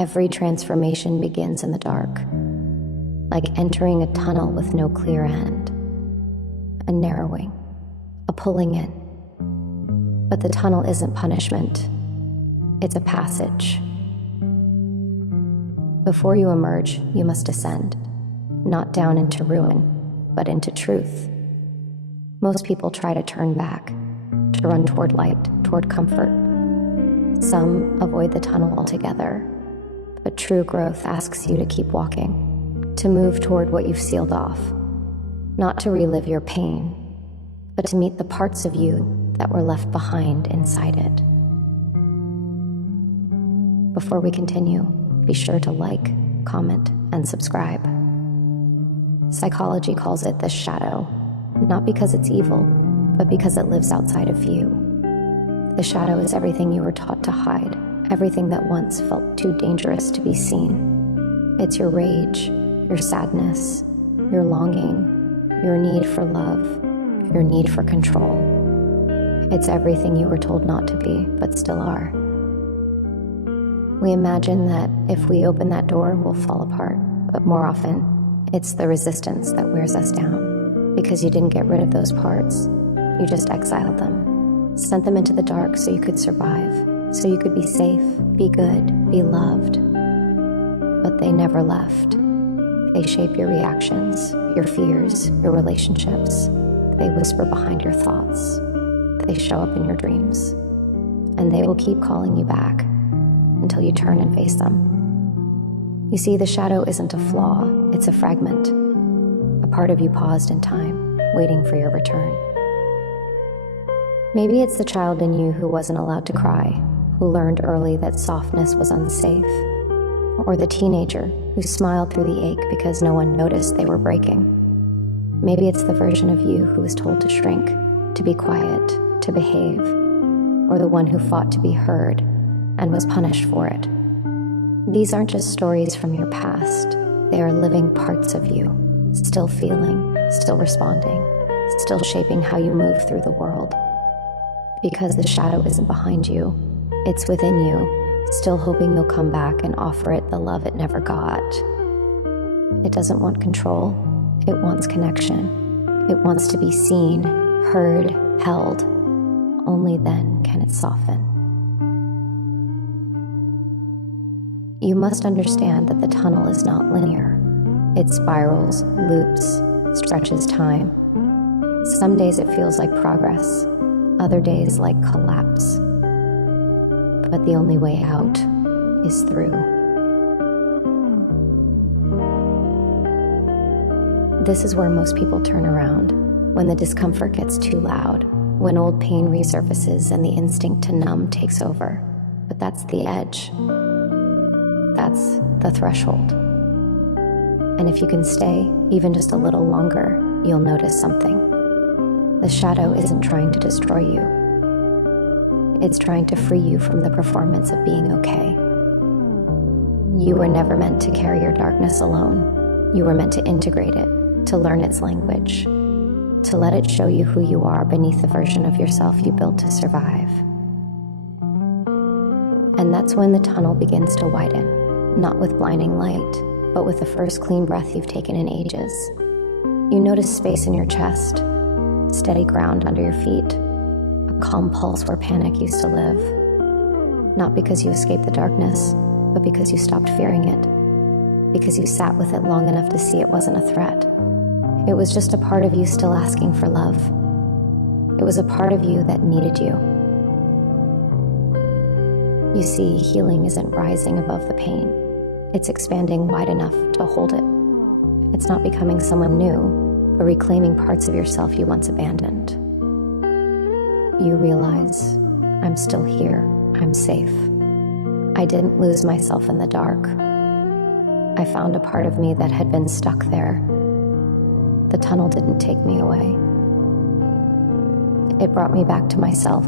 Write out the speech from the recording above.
Every transformation begins in the dark, like entering a tunnel with no clear end, a narrowing, a pulling in. But the tunnel isn't punishment, it's a passage. Before you emerge, you must descend, not down into ruin, but into truth. Most people try to turn back, to run toward light, toward comfort. Some avoid the tunnel altogether, but true growth asks you to keep walking, to move toward what you've sealed off, not to relive your pain, but to meet the parts of you that were left behind inside it. Before we continue, be sure to like, comment, and subscribe. Psychology calls it the shadow, not because it's evil, but because it lives outside of you. The shadow is everything you were taught to hide, everything that once felt too dangerous to be seen. It's your rage, your sadness, your longing, your need for love, your need for control. It's everything you were told not to be, but still are. We imagine that if we open that door, we'll fall apart, but more often, it's the resistance that wears us down, because you didn't get rid of those parts. You just exiled them, sent them into the dark so you could survive, so you could be safe, be good, be loved. But they never left. They shape your reactions, your fears, your relationships. They whisper behind your thoughts. They show up in your dreams. And they will keep calling you back until you turn and face them. You see, the shadow isn't a flaw, it's a fragment. A part of you paused in time, waiting for your return. Maybe it's the child in you who wasn't allowed to cry, who learned early that softness was unsafe, or the teenager who smiled through the ache because no one noticed they were breaking. Maybe it's the version of you who was told to shrink, to be quiet, to behave, or the one who fought to be heard and was punished for it. These aren't just stories from your past, they are living parts of you, still feeling, still responding, still shaping how you move through the world. Because the shadow isn't behind you, it's within you, still hoping you'll come back and offer it the love it never got. It doesn't want control, it wants connection. It wants to be seen, heard, held. Only then can it soften. You must understand that the tunnel is not linear. It spirals, loops, stretches time. Some days it feels like progress, other days like collapse. But the only way out is through. This is where most people turn around, when the discomfort gets too loud, when old pain resurfaces and the instinct to numb takes over. But that's the edge. That's the threshold. And if you can stay even just a little longer, you'll notice something. The shadow isn't trying to destroy you. It's trying to free you from the performance of being okay. You were never meant to carry your darkness alone. You were meant to integrate it, to learn its language, to let it show you who you are beneath the version of yourself you built to survive. And that's when the tunnel begins to widen. Not with blinding light, but with the first clean breath you've taken in ages. You notice space in your chest, steady ground under your feet, a calm pulse where panic used to live. Not because you escaped the darkness, but because you stopped fearing it, because you sat with it long enough to see it wasn't a threat. It was just a part of you still asking for love. It was a part of you that needed you. You see, healing isn't rising above the pain. It's expanding wide enough to hold it. It's not becoming someone new, but reclaiming parts of yourself you once abandoned. You realize, I'm still here, I'm safe. I didn't lose myself in the dark. I found a part of me that had been stuck there. The tunnel didn't take me away. It brought me back to myself.